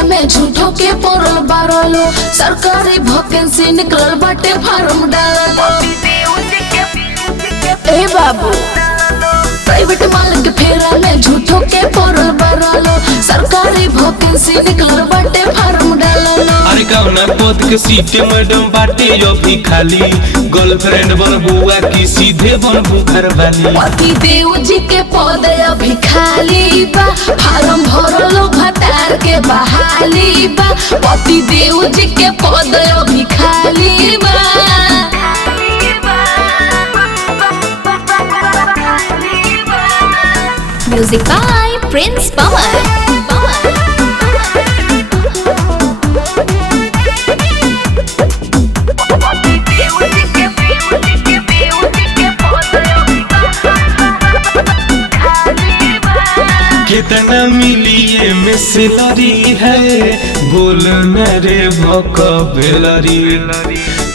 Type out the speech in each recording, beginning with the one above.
फेरा में झूठो के पड़ल बारलो, सरकारी वैकेंसी निकलल बाटे फार्म डाललो। ए बाबू प्राइवेट माल के फेरा में झूठो के पड़ल बारलो, सरकारी वैकेंसी निकलल बाटे फार्म डाललो। अरे कौना पद के सीटे मैडम बाटे जो भी खाली, गर्लफ्रेंड बन बुआ की सीधे बन बुखर वाली। पति देव जी के पद अभी खाली बा, फार्म भरलो भतार के बहाली बा। पति देव जी के पद अभी खाली बा। Music by Prince Pawan. कितना मिलिए में सैलरी है, बोल न रे भोकबेलरी।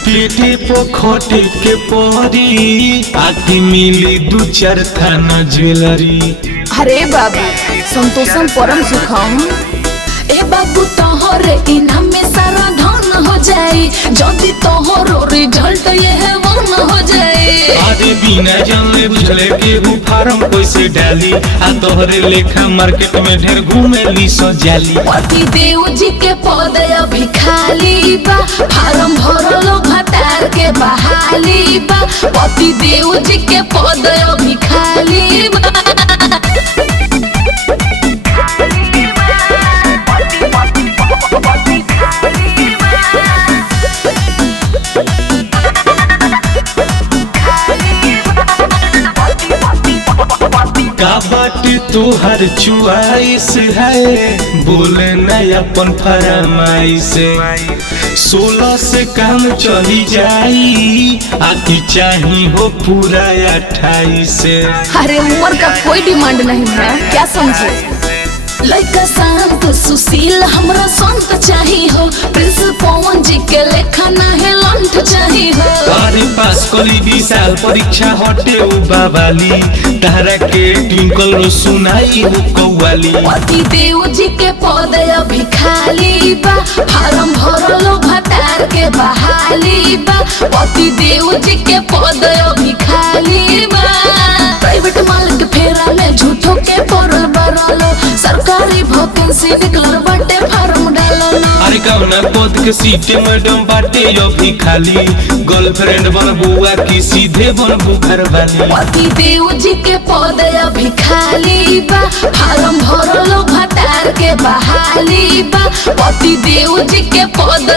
पीठी पोखटे के परी आती मिली दू चार थाना ज्वेलरी। अरे बाबू संतोषम परम सुखम। ए बाबू तोहरे इनाम में सारा धन हो जाए, जल्दी तोहरो रिजल्ट ये वन हो जाए। अरे बिना जानले बुझले केहू फार्म कैसे डाली, आ तोहरे लेखा मार्केट में ढेर घूमेली सो जाली। पति देव जी के पद अभी खाली बा, फार्म भरलो भतार के बहाली बा। पति देव जी के पद अभी खाली बा। का बाटे तोहर चुआइस है, बोले न अपन फरमाइश। 16 से काम चली जाई, आकी चाही हो पूरा 28। अरे उम्र का कोई डिमांड नहीं है, क्या समझे। लड़का शांत सुशील हमरा संत चाही हो, प्रिंस पवन जी के लेखा है लंठ चाही हो। अरे पास कली 20 साल परीक्षा हटे उ बाबाली, तारा के ट्विंकल सुनाई हो कौवाली। पति देव जी के पद अभी खाली बा, फार्म भरलो भतार के बहाली बा। पति देव जी के पद अभी खाली बा। प्राइवेट माल के फेरा में झूठो के पड़ल बारलो, सरकारी वैकेंसी निकलल बाटे फार्म डाललो। अरे कौना पद के सीटे मैडम बाटे जो भी खाली, गर्लफ्रेंड बन बुआ की सीधे बन बुखर वाली। पति देव जी के पद अभी खाली बा, फार्म भरलो भतार के बहाली बा। पति देव जी के पद